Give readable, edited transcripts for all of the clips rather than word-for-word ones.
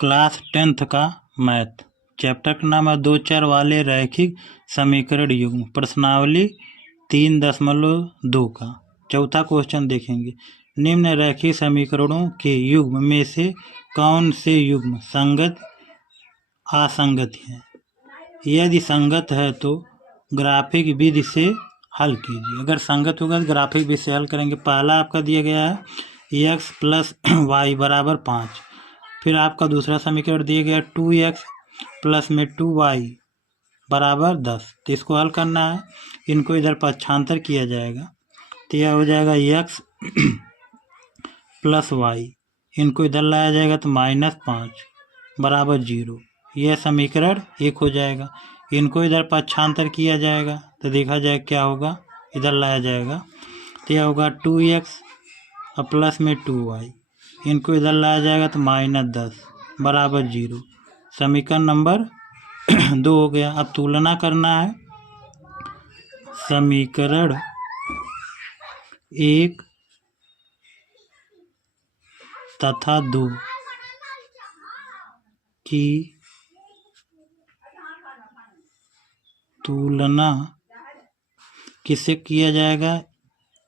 Class 10th का math chapter का नाम है 2 चर वाले रैखिक समीकरण युग्म प्रश्नावली 3.2 का। चौथा क्वेश्चन देखेंगे। निम्न रैखिक समीकरणों के युग्म में से कौन से युग्म संगत असंगत हैं? यदि संगत है तो ग्राफिक विधि से हल कीजिए। अगर संगत होगा तो ग्राफिक विधि से हल करेंगे। पहला आपका दिया गया है x प्लस वाई बराबर 5। फिर आपका दूसरा समीकरण दिया गया 2x प्लस में 2y बराबर 10। तो इसको हल करना है, इनको इधर पक्षांतर किया जाएगा तो यह हो जाएगा x प्लस वाई, इनको इधर लाया जाएगा तो -5 बराबर 0। यह समीकरण 1 हो जाएगा। इनको इधर पक्षांतर किया जाएगा तो देखा जाए क्या होगा, इधर लाया जाएगा तो यह होगा 2x प्लस में 2y, इनको इधर लाया जाएगा तो -10 बराबर 0। समीकरण नंबर 2 हो गया। अब तुलना करना है समीकरण 1 तथा 2 की तुलना किससे किया जाएगा?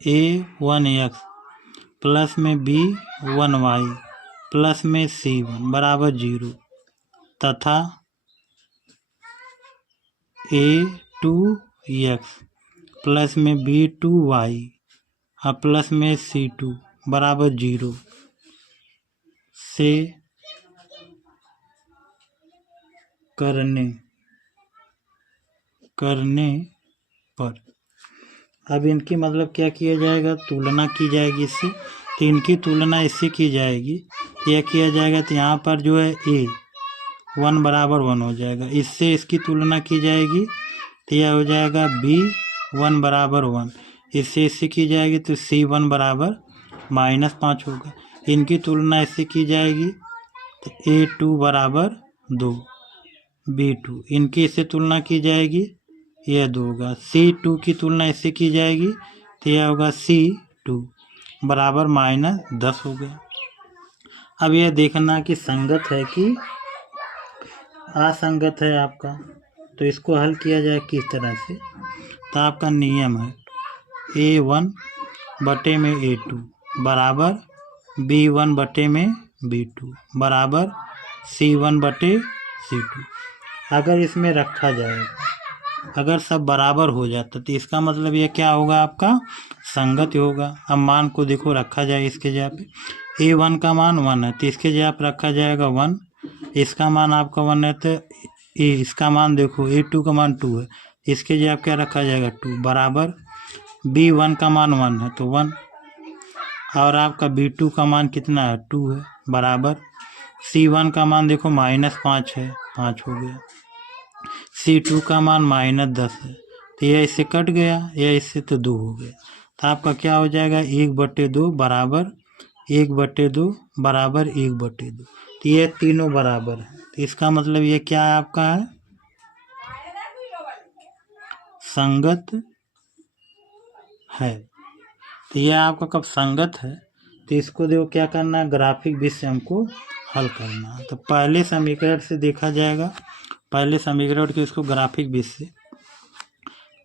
a1x प्लस में b1y प्लस में c1 बराबर 0 तथा a2x प्लस में b2y प्लस में c2 बराबर 0 से करने पर अब इनकी मतलब क्या किया जाएगा? तुलना की जाएगी इससे। तो इनकी तुलना इससे की जाएगी, यह किया जाएगा तो यहाँ पर जो है a 1 बराबर 1 हो जाएगा। इससे इसकी तुलना की जाएगी तो यह हो जाएगा b 1 बराबर 1। इससे इससे की जाएगी तो c1 बराबर -5 होगा। इनकी तुलना इससे की जाएगी तो a2 बराबर 2 b2, इनकी इससे तुलना की जाएगी यह 2 होगा। c2 की तुलना इससे की जाएगी तो यह होगा c2 बराबर -10 हो गया। अब यह देखना कि संगत है कि असंगत है आपका, तो इसको हल किया जाए किस तरह से। तो आपका नियम है a1 बटे में a2 बराबर b1 बटे में b2 बराबर c1 बटे c2। अगर इसमें रखा जाए, अगर सब बराबर हो जाता तो इसका मतलब ये क्या होगा? आपका संगत होगा। अब मान को देखो रखा जाए इसके जगह पे a1 का मान 1 है तो इसके जगह पे रखा जाएगा 1। इसका मान आपका 1 है तो इसका मान देखो a2 का मान 2 है, इसके जगह क्या रखा जाएगा 2 बराबर b1 का मान 1 है तो 1 और आपका b2 का मान कितना है 2 है बराबर c1 का मान देखो -5 है 5 हो गया। c2 का मान -10 है तो यह इससे कट गया, यह इससे तो 2 हो गया। तो आपका क्या हो जाएगा 1/2 बराबर 1/2 बराबर 1/2। तो ये तीनों बराबर है तो इसका मतलब ये क्या है? आपका है संगत है। तो यह आपका कब संगत है तो इसको देखो क्या करना है, ग्राफिक विधि से हमको हल करना है। तो पहले समीकरण से देखा जाएगा, पहले समीकरण के इसको ग्राफिक विधि से।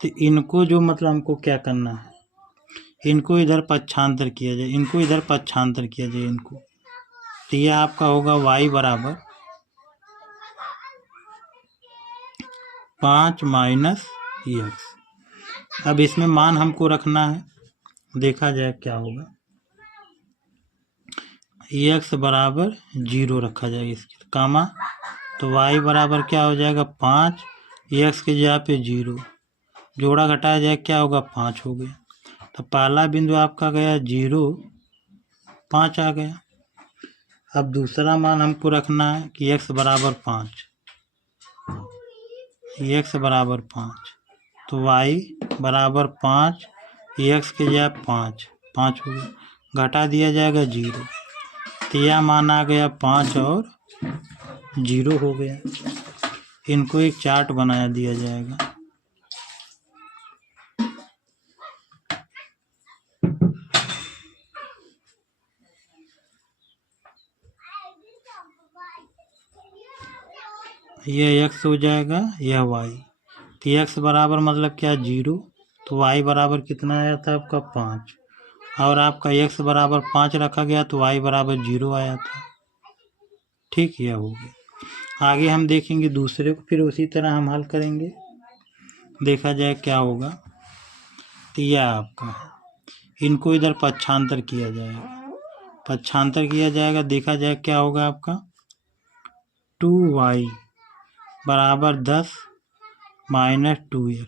तो इनको जो मतलब हमको क्या करना है, इनको इधर पक्षांतर किया जाए, इनको इधर पक्षांतर किया जाए इनको। तो यह आपका होगा y बराबर 5 - x। अब इसमें मान हमको रखना है, देखा जाए क्या होगा। x बराबर 0 रखा जाएगा इसकी कामा, तो y बराबर क्या हो जाएगा 5, x के जगह पे 0, जोड़ा घटाया जाए क्या होगा 5 हो गया। तो पहला बिंदु आपका गया 0, 5 आ गया। अब दूसरा मान हमको रखना है कि x बराबर 5, x बराबर 5 तो y बराबर 5, x के जगह 5 हो गया, घटा दिया जाएगा 0। तो यह मान आ गया 5 और 0 हो गया। इनको एक चार्ट बनाया दिया जाएगा। यह x हो जाएगा, यह y। तो x बराबर मतलब क्या 0, तो y बराबर कितना आया था आपका 5, और आपका x बराबर 5 रखा गया तो y बराबर 0 आया था। ठीक, यह हो गया। आगे हम देखेंगे दूसरे को, फिर उसी तरह हम हल करेंगे, देखा जाए क्या होगा। तो यह आपका है, इनको इधर पक्षांतर किया जाएगा, पक्षांतर किया जाएगा, देखा जाए क्या होगा आपका। 2y बराबर 10 माइनस 2x,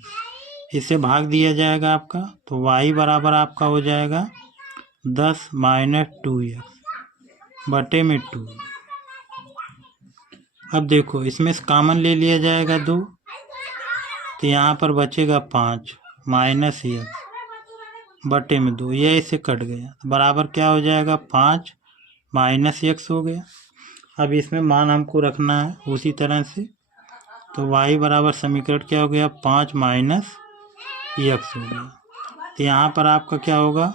इसे भाग दिया जाएगा आपका, तो y बराबर आपका हो जाएगा 10 माइनस 2x बटे में 2। अब देखो इसमें से कॉमन ले लिया जाएगा 2, तो यहाँ पर बचेगा 5 माइनस x बटे में 2, यह इसे कट गया, तो बराबर क्या हो जाएगा 5 माइनस x हो गया। अब इसमें मान हमको रखना है उसी तरह से, तो y बराबर समीकरण क्या हो गया 5 माइनस x हो गया। तो यहाँ पर आपका क्या होगा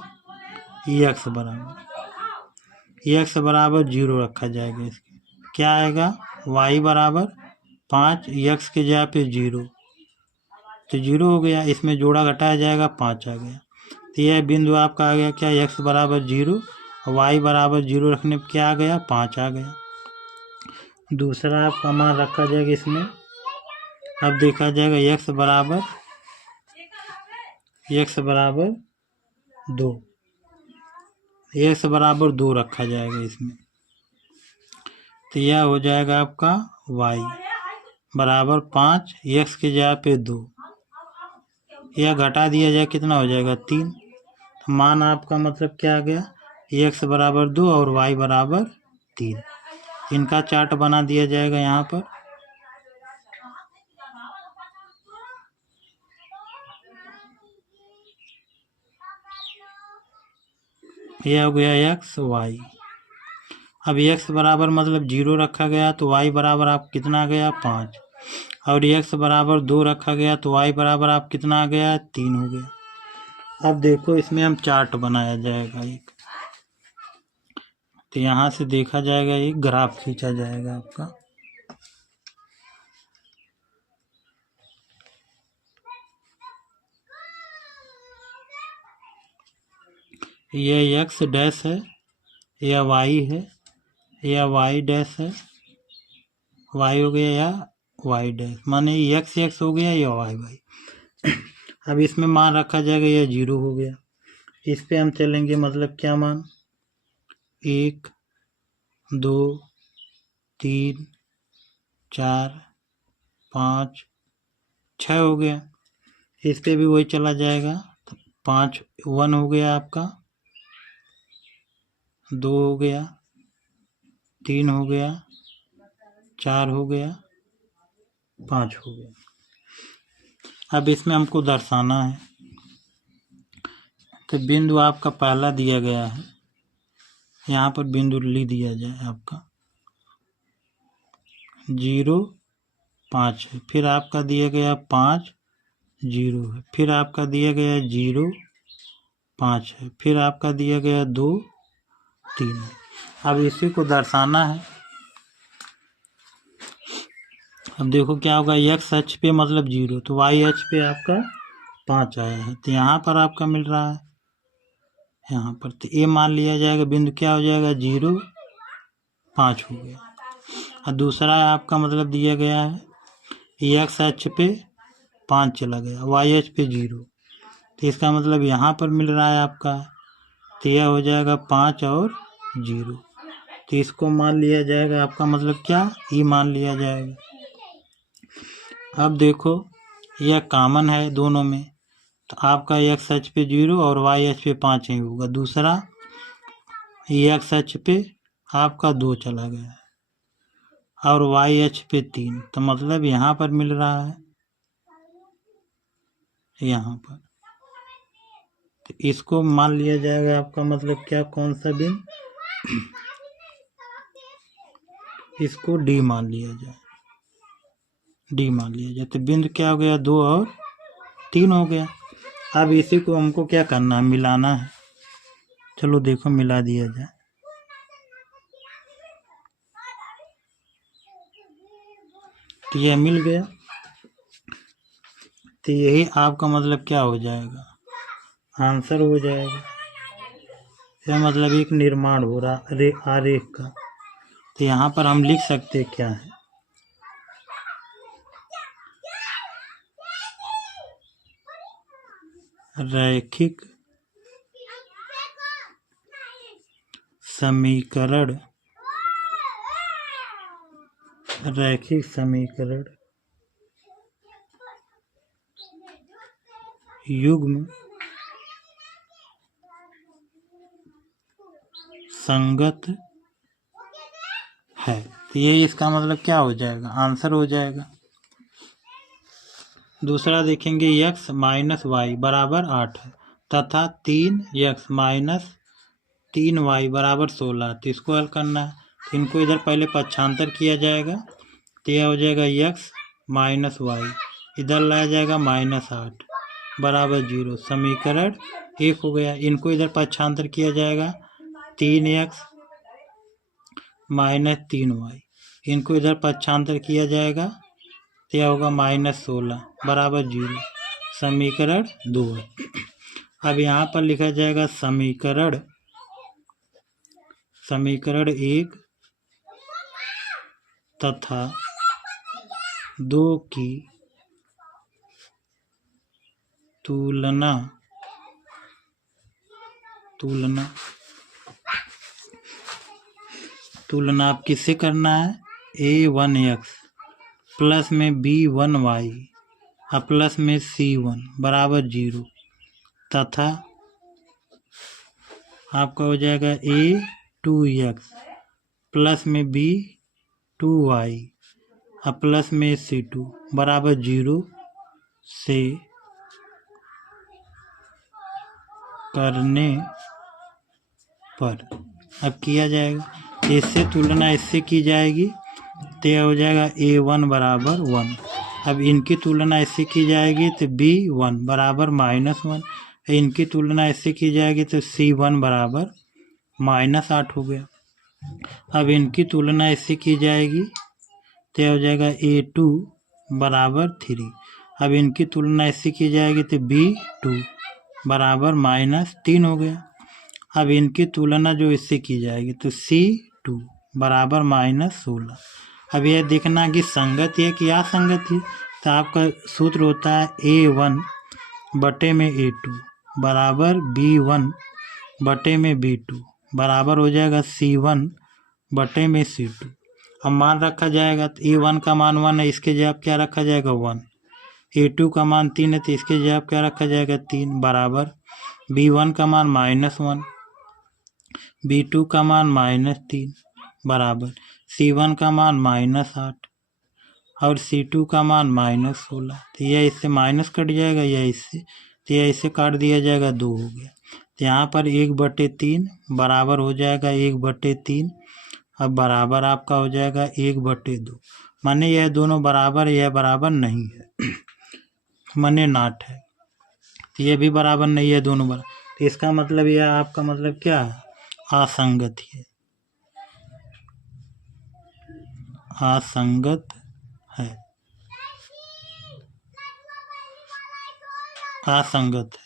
x बराबर 0 रखा जाएगा। इसके क्या आएगा, y बराबर 5, x के जगह पे 0, तो 0 हो गया, इसमें जोड़ा घटाया जाएगा 5 आ गया। तो यह बिंदु आपका आ गया क्या, x बराबर 0 और y बराबर 0 रखने पर क्या आ गया 5 आ गया। दूसरा आपका मान रखा जाएगा इसमें। अब देखा जाएगा x बराबर 2, x बराबर 2 रखा जाएगा इसमें, तो यह हो जाएगा आपका y बराबर 5, x के जगह पे 2, यह घटा दिया जाए कितना हो जाएगा 3। तो मान आपका मतलब क्या आ गया, x बराबर 2 और y बराबर 3। इनका चार्ट बना दिया जाएगा यहाँ पर। यह हो गया x y। अब x बराबर मतलब 0 रखा गया, तो y बराबर आप कितना आ गया 5, और x बराबर 2 रखा गया, तो y बराबर आप कितना आ गया 3 हो गया। अब देखो इसमें हम चार्ट बनाया जाएगा एक, तो यहाँ से देखा जाएगा एक ग्राफ खींचा जाएगा आपका। यह x डैश है, यह y है, यह y डैश है, y हो गया या y डैश, माने x हो गया या y। अब इसमें मान रखा जाएगा, यह 0 हो गया, इस पे हम चलेंगे, मतलब क्या मान 1 2 3 4 5 6 हो गया, इस पे भी वही चला जाएगा, तो 5 1 हो गया आपका, 2 हो गया, 3 हो गया, 4 हो गया, 5 हो गया। अब इसमें हमको दर्शाना है, तो बिंदु आपका पहला दिया गया है, यहाँ पर बिंदु लिख दिया जाए आपका 0 5 है, फिर आपका दिया गया 5 0 है, फिर आपका दिया गया 0 5 है, फिर आपका दिया गया 2 3 है। अब इसी को दर्शाना है। अब देखो क्या होगा, x अक्ष पे मतलब 0, तो y अक्ष पे आपका 5 आया है, तो यहाँ पर आपका मिल रहा है, यहाँ पर तो ये मान लिया जाएगा, बिंदु क्या हो जाएगा 0 5 हो गया। और दूसरा आपका मतलब दिया गया है x अक्ष पे 5 चला गया, y अक्ष पे 0, तो इसका मतलब यहाँ पर मिल रहा है आपका, तो यह हो जाएगा 5 और 0, तो इसको मान लिया जाएगा आपका, मतलब क्या ये मान लिया जाएगा। अब देखो यह कॉमन है दोनों में, तो आपका x अक्ष पे 0 और y अक्ष पे 5 ही होगा। दूसरा x अक्ष पे आपका 2 चला गया है और y अक्ष पे 3, तो मतलब यहाँ पर मिल रहा है, यहाँ पर, तो इसको मान लिया जाएगा आपका, मतलब क्या कौन सा बिंदु, इसको D मान लिया जाए, D मान लिया जाए, तो बिंदु क्या हो गया 2 और 3 हो गया। अब इसी को हमको क्या करना है, मिलाना है। चलो देखो मिला दिया जाए। तो यह मिल गया। तो यही आपका मतलब क्या हो जाएगा, आंसर हो जाएगा। यह मतलब एक निर्माण हो रहा आरेख का। तो यहाँ पर हम लिख सकते क्या है, रैखिक समीकरण, रैखिक समीकरण युग्म संगत है। तो ये इसका मतलब क्या हो जाएगा, आंसर हो जाएगा। दूसरा देखेंगे x माइनस वाई बराबर 8 है तथा 3x माइनस 3y बराबर 16। तो इसको हल करना है। तो इनको इधर पहले पक्षांतर किया जाएगा। तो यह हो जाएगा x माइनस वाई, इधर लाया जाएगा -8 बराबर 0। समीकरण 1 हो गया। इनको इधर पक्षांतर किया जाएगा, 3x माइनस 3y, इनको इधर पक्षांतर किया जाएगा तो यह होगा -16 बराबर 0। समीकरण 2 है। अब यहाँ पर लिखा जाएगा समीकरण 1 तथा 2 की तुलना आप किससे करना है, a1x प्लस में b1y और प्लस में c1 बराबर 0 तथा आपका हो जाएगा a2x प्लस में b2y और प्लस में c2 बराबर 0 से करने पर अब किया जाएगा। इससे तुलना इससे की जाएगी तो यह हो जाएगा a1 बराबर 1। अब इनकी तुलना इससे की जाएगी तो b1 बराबर -1। इनकी तुलना इससे की जाएगी तो c1 बराबर -8 हो गया। अब इनकी तुलना इससे की जाएगी तो यह हो जाएगा a2 बराबर 3। अब इनकी तुलना इससे की जाएगी तो b2 बराबर -3 हो गया। अब इनकी तुलना जो इससे की जाएगी तो c2 बराबर -16। अब यह देखना कि संगत है कि असंगत है। तो आपका सूत्र होता है a1 बटे में a2 बराबर b1 बटे में b2 बराबर हो जाएगा c1 बटे में c2। अब मान रखा जाएगा तो a1 का मान 1 है, इसके जवाब क्या रखा जाएगा 1। a2 का मान 3 है तो इसके जवाब क्या रखा जाएगा 3 बराबर b1 का मान -1, b2 का मान -3 बराबर c1 का मान -8 और c2 का मान -16। तो यह इससे माइनस कट जाएगा, यह इससे, तो यह इससे काट दिया जाएगा 2 हो गया। तो यहाँ पर 1/3 बराबर हो जाएगा 1/3। अब बराबर आपका हो जाएगा 1/2। माने यह दोनों बराबर, यह बराबर नहीं है माने नाट है। तो यह भी बराबर नहीं है, दोनों बराबर। तो इसका मतलब यह आपका मतलब क्या है, असंगत है, असंगत है, असंगत है।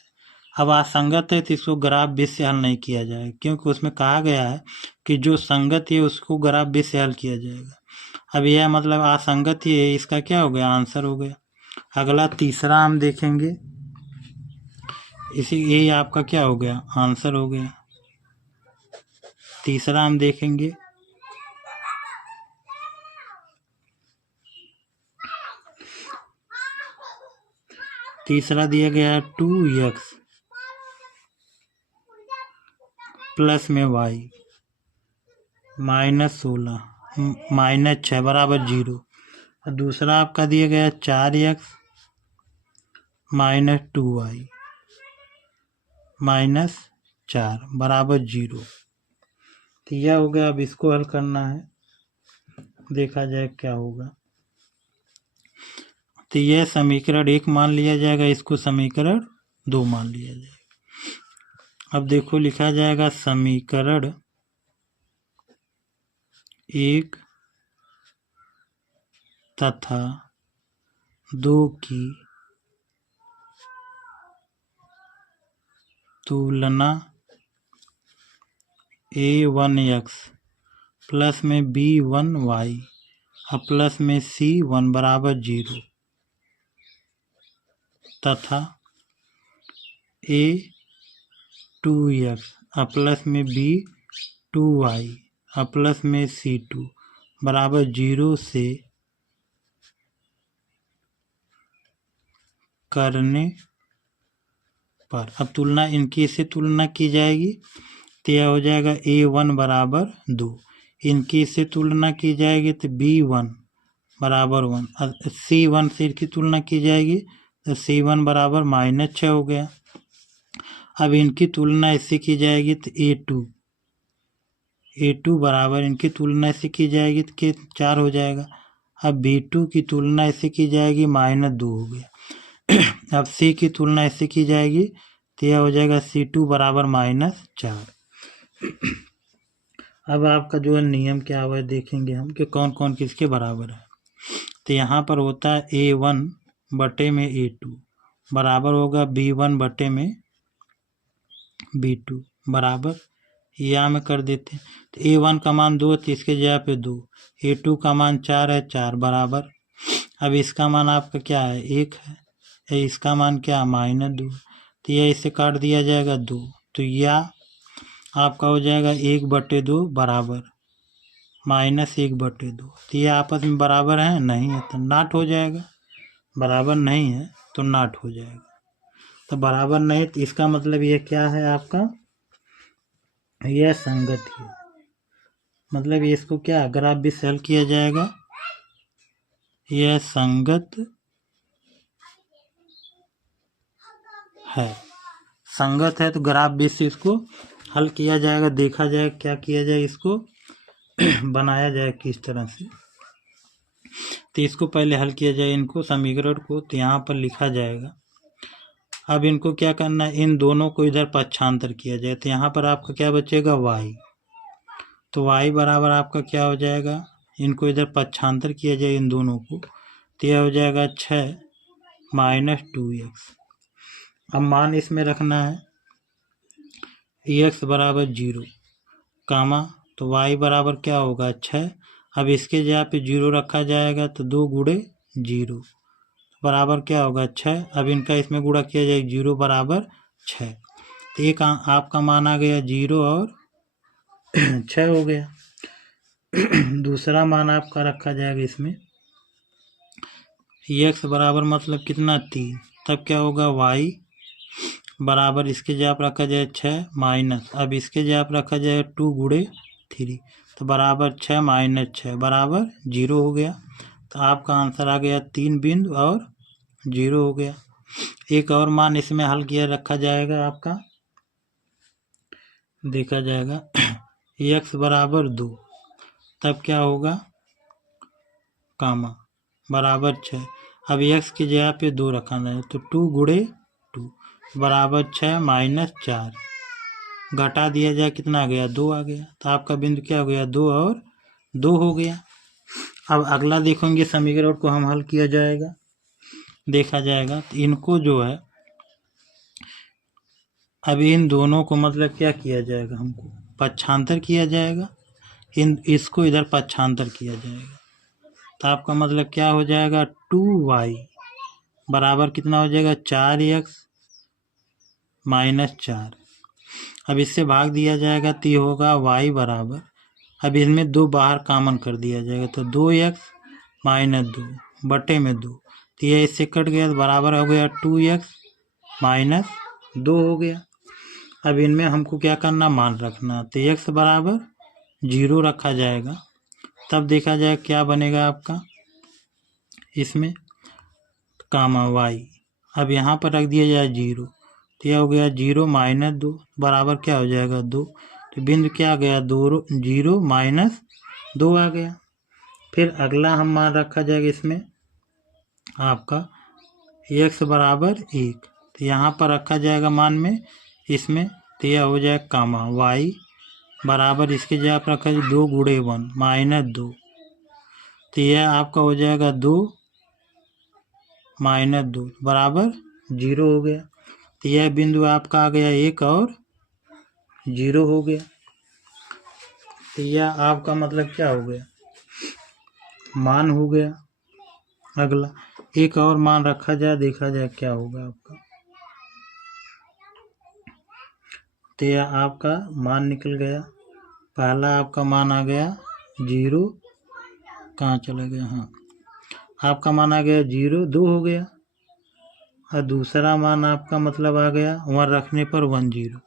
अब असंगत है तो इसको ग्राफ बेस से हल नहीं किया जाएगा, क्योंकि उसमें कहा गया है कि जो संगत है उसको ग्राफ बेस से हल किया जाएगा। अब यह मतलब असंगत ही है, इसका क्या हो गया, आंसर हो गया। अगला तीसरा हम देखेंगे, इसी यही आपका क्या हो गया, आंसर हो गया। तीसरा हम देखेंगे, तीसरा दिया गया है 2x प्लस में y -16 -6 बराबर 0। और दूसरा आपका दिया गया 4x -2y -4 बराबर 0। तो यह हो गया। अब इसको हल करना है, देखा जाए क्या होगा। तो यह समीकरण 1 मान लिया जाएगा, इसको समीकरण 2 मान लिया जाएगा। अब देखो लिखा जाएगा समीकरण 1 तथा 2 की तुलना a1x प्लस में b1y और प्लस में c1 बराबर 0 तथा a2x और प्लस में b2y और प्लस में c2 बराबर 0 से करने पर अब तुलना इनकी से तुलना की जाएगी तो यह हो जाएगा a1 बराबर 2, इनकी से तुलना की जाएगी तो b1 बराबर 1, c1 से इनकी तुलना की जाएगी तो c1 बराबर -6 हो गया। अब इनकी तुलना इससे की जाएगी तो a2 बराबर इनकी तुलना इससे की जाएगी तो 4 हो जाएगा। अब b2 की तुलना इससे की जाएगी -2 हो गया। अब c की तुलना इससे की जाएगी तो यह हो जाएगा c2 बराबर -4। अब आपका जो है नियम क्या हुआ है देखेंगे हम कि कौन कौन किसके बराबर है। तो यहाँ पर होता है a1 बटे में a2 बराबर होगा b1 बटे में b2 बराबर यहाँ में कर देते हैं। तो a1 का मान 2 तो इसके जगह पे 2, a2 का मान 4 है 4 बराबर, अब इसका मान आपका क्या है 1 है, इसका मान क्या -2, तो यह इससे काट दिया जाएगा 2, तो यह आपका हो जाएगा 1/2 बराबर -1/2। तो ये आपस में बराबर है नहीं है तो नाट हो जाएगा, बराबर नहीं है तो नाट हो जाएगा। तो बराबर नहीं तो इसका मतलब ये क्या है आपका, यह संगत है, मतलब इसको क्या ग्राफ भी हल किया जाएगा, यह संगत है, संगत है तो ग्राफ भी से इसको हल किया जाएगा, देखा जाए क्या किया जाए, इसको बनाया जाए किस तरह से। तो इसको पहले हल किया जाए इनको समीकरण को, तो यहाँ पर लिखा जाएगा। अब इनको क्या करना है, इन दोनों को इधर पक्षांतर किया जाए, तो यहाँ पर आपका क्या बचेगा y, तो y बराबर आपका क्या हो जाएगा, इनको इधर पक्षांतर किया जाए इन दोनों को, तो यह हो जाएगा 6 - 2x। अब मान इसमें रखना है x बराबर 0 कामा, तो y बराबर क्या होगा 6, अब इसके जगह पे 0 रखा जाएगा तो 2 गुणे 0 बराबर क्या होगा 6, अब इनका इसमें गुणा किया जाएगा 0 बराबर 6, तो एक आपका मान आ गया 0 और 6 हो गया। दूसरा मान आपका रखा जाएगा इसमें x बराबर मतलब कितना 3, तब क्या होगा y बराबर इसके जगह पर रखा जाए 6 माइनस, अब इसके जगह पर रखा जाए 2 गुणे 3, तो बराबर 6 - 6 बराबर 0 हो गया। तो आपका आंसर आ गया 3 बिंदु और 0 हो गया। एक और मान इसमें हल किया रखा जाएगा, आपका देखा जाएगा x बराबर 2, तब क्या होगा कामा बराबर 6, अब x की जगह पे 2 रखना है तो 2 गुणे 2 बराबर 6 - 4, घटा दिया जाए कितना आ गया 2 आ गया, तो आपका बिंदु क्या हो गया 2 और 2 हो गया। अब अगला देखेंगे समीकरण को हम हल किया जाएगा, देखा जाएगा तो इनको जो है अभी इन दोनों को मतलब क्या किया जाएगा, हमको पक्षांतर किया जाएगा, इसको इधर पक्षांतर किया जाएगा, तो आपका मतलब क्या हो जाएगा 2y बराबर कितना हो जाएगा 4x - 4, अब इससे भाग दिया जाएगा तो ये होगा y बराबर, अब इसमें 2 बाहर कॉमन कर दिया जाएगा तो 2x - 2 बटे में 2, तो ये इससे कट गया तो बराबर हो गया 2x - 2 हो गया। अब इनमें हमको क्या करना मान रखना, तो x बराबर 0 रखा जाएगा, तब देखा जाए क्या बनेगा आपका इसमें कामा y, अब यहाँ पर रख दिया जाए 0, तो यह हो गया 0 - 2 बराबर क्या हो जाएगा 2, तो बिंदु क्या आ गया 0 - 2 आ गया। फिर अगला हम मान रखा जाएगा इसमें आपका x बराबर 1, तो यहाँ पर रखा जाएगा मान में इसमें, तो यह हो जाएगा कामा y बराबर इसके जगह पर रखा जाए 2 गुणे 1 - 2, तो यह आपका हो जाएगा 2 माइनस 2 बराबर 0 हो गया। तो यह बिंदु आपका आ गया 1 और 0 हो गया। तो यह आपका मतलब क्या हो गया, मान हो गया। अगला एक और मान रखा जाए, देखा जाए क्या होगा आपका। तो यह आपका मान निकल गया। पहला आपका मान आ गया 0, कहाँ चला गया, हाँ आपका मान आ गया 0, 2 हो गया। और दूसरा मान आपका मतलब आ गया 1 रखने पर 1 0।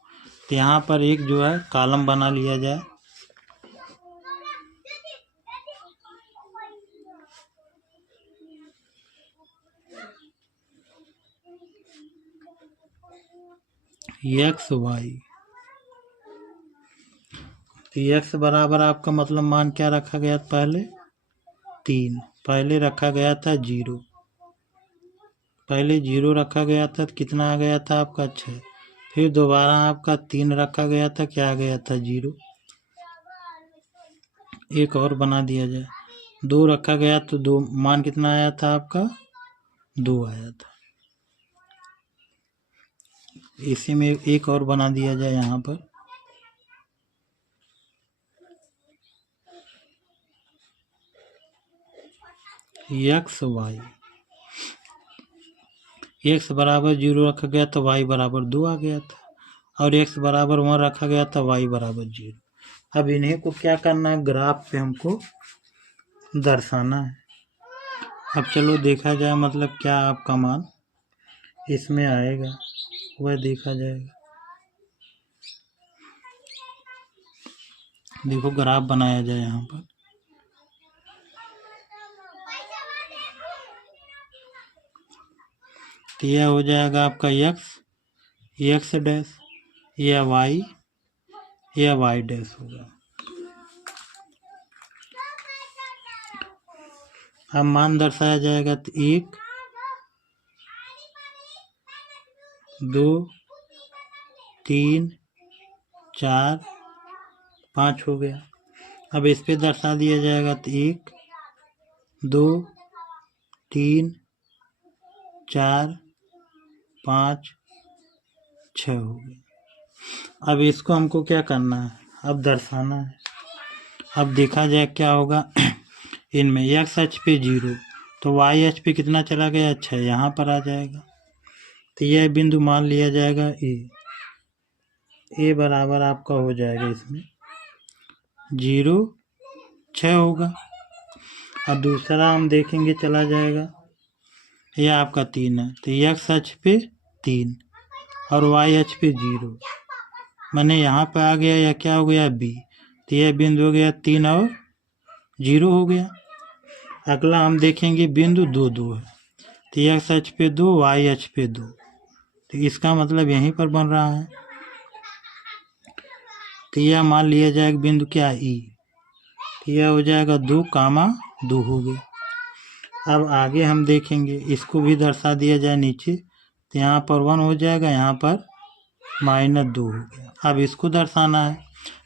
तो यहाँ पर एक जो है कॉलम बना लिया जाए। एक्स वाई, तो एक्स बराबर आपका मतलब मान क्या रखा गया, पहले 3, पहले रखा गया था 0, पहले 0 रखा गया था तो कितना आ गया था आपका 6। फिर दोबारा आपका 3 रखा गया था, क्या आ गया था 0। एक और बना दिया जाए, 2 रखा गया तो 2 मान कितना आया था आपका 2 आया था। इसी में एक और बना दिया जाए यहाँ पर, एक्स वाई, एक्स बराबर 0 रखा गया तो वाई बराबर 2 आ गया था, और एक्स बराबर 1 रखा गया था, वाई बराबर 0। अब इन्हीं को क्या करना है, ग्राफ पे हमको दर्शाना है। अब चलो देखा जाए मतलब क्या आपका मान इसमें आएगा, वह देखा जाएगा। देखो ग्राफ बनाया जाए यहाँ पर। तो यह हो जाएगा आपका एक्स डैश, यह वाई डैश होगा। अब मान दर्शाया जाएगा तो 1 2 3 4 5 हो गया। अब इस पे दर्शा दिया जाएगा तो 1 2 3 4 5 6 हो गया। अब इसको हमको क्या करना है, अब दर्शाना है। अब देखा जाए क्या होगा इनमें, एक्स एच पे 0 तो वाई एच पे कितना चला गया, 6 यहाँ पर आ जाएगा। तो यह बिंदु मान लिया जाएगा ए बराबर आपका हो जाएगा इसमें 0 6 होगा। और दूसरा हम देखेंगे चला जाएगा, यह आपका 3 है तो एक्स एच पे 3 और वाई एच पे 0, मैंने यहाँ पे आ गया या क्या हो गया बी। तो यह बिंदु हो गया 3 और 0 हो गया। अगला हम देखेंगे बिंदु 2 2 है, तो एक्स एच पे 2 वाई एच पे 2, तो इसका मतलब यहीं पर बन रहा है। तो यह मान लिया जाएगा बिंदु क्या ई, तो यह हो जाएगा 2 हो गया। अब आगे हम देखेंगे, इसको भी दर्शा दिया जाए नीचे, तो यहाँ पर 1 हो जाएगा, यहाँ पर -2 हो गया। अब इसको दर्शाना है,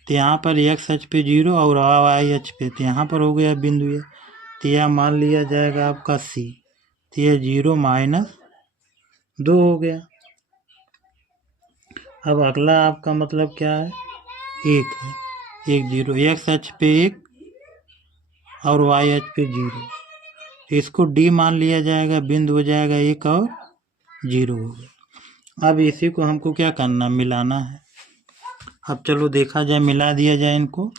तो यहाँ पर एक्स एच पे 0 और वाई एच पे, तो यहाँ पर हो गया बिंदु ये, तो यह मान लिया जाएगा आपका सी, तो यह 0 -2 हो गया। अब अगला आपका मतलब क्या है, 1 है, 1 0, एक्स एच पे 1 और वाई एच पे 0, इसको डी मान लिया जाएगा, बिंदु हो जाएगा 1 और 0 हो गया। अब इसी को हमको क्या करना, मिलाना है। अब चलो देखा जाए, मिला दिया जाए इनको।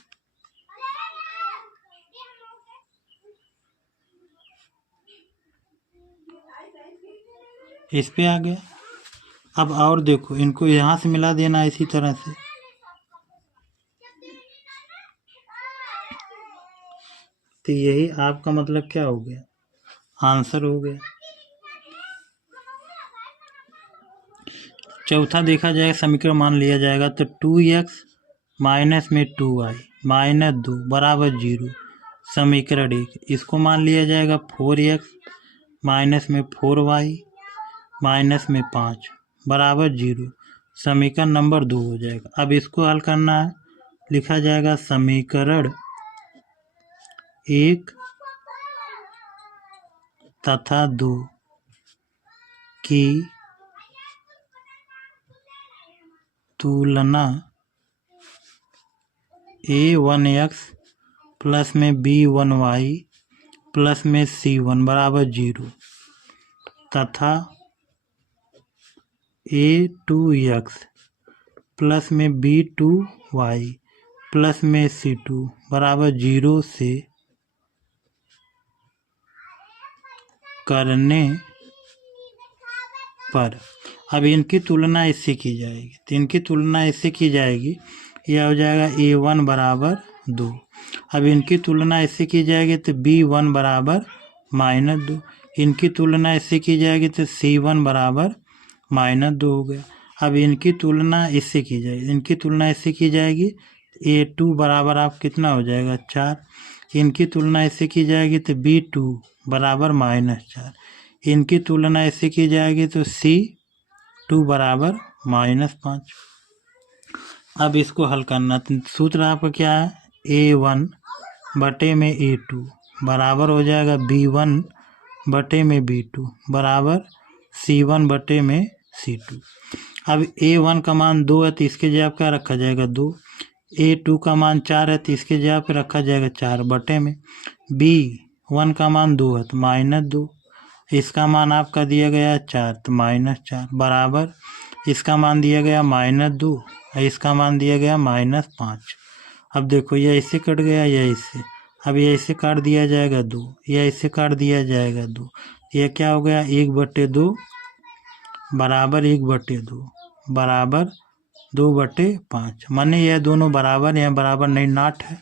इस पे आ गया। अब और देखो, इनको यहाँ से मिला देना इसी तरह से, तो यही आपका मतलब क्या हो गया, आंसर हो गया। चौथा देखा जाएगा, समीकरण मान लिया जाएगा, तो 2x माइनस में 2y -2 बराबर 0, समीकरण 1। इसको मान लिया जाएगा 4x माइनस में 4y माइनस में 5 बराबर 0, समीकरण नंबर 2 हो जाएगा। अब इसको हल करना है, लिखा जाएगा समीकरण 1 तथा 2 की तुलना a1x प्लस में b1y प्लस में c1 बराबर 0 तथा a2x प्लस में b2y प्लस में c2 बराबर 0 से करने पर अब इनकी तुलना इससे की जाएगी। तो इनकी तुलना इससे की जाएगी, यह हो जाएगा a1 बराबर 2। अब इनकी तुलना इससे की जाएगी तो b1 बराबर -2। इनकी तुलना इससे की जाएगी तो c1 बराबर -2 हो गया। अब इनकी तुलना इससे की जाएगी, इनकी तुलना इससे की जाएगी a2 बराबर आप कितना हो जाएगा 4। इनकी तुलना इससे की जाएगी तो b2 बराबर -4। इनकी तुलना इससे की जाएगी तो c2 बराबर -5। अब इसको हल करना, सूत्र आपका क्या है, a1 बटे में a2 बराबर हो जाएगा b1 बटे में b2 बराबर c1 बटे में c2। अब a1 का मान 2 है तो इसके जगह क्या रखा जाएगा 2। a2 का मान 4 है तो इसके जगह पे रखा जाएगा 4 बटे में b1 का मान 2 है तो -2। इसका मान आपका दिया गया 4 तो -4 बराबर इसका मान दिया गया -2, इसका मान दिया गया -5। अब देखो यह इससे कट गया, यह इससे, अब यह इससे काट दिया जाएगा 2, यह इससे काट दिया जाएगा 2, यह क्या हो गया 1/2 बराबर 1/2 बराबर 2/5। माने यह दोनों बराबर, यह बराबर नहीं, नॉट है,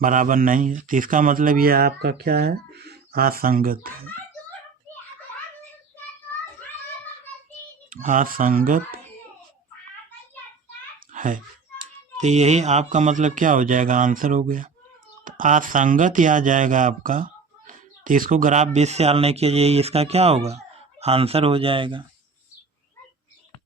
बराबर नहीं है। तो इसका मतलब यह आपका क्या है, असंगत है, असंगत है। तो यही आपका मतलब क्या हो जाएगा, आंसर हो गया। तो असंगत ही आ जाएगा आपका। तो इसको ग्राफ बेस से हल नहीं किया जाए, इसका क्या होगा, आंसर हो जाएगा।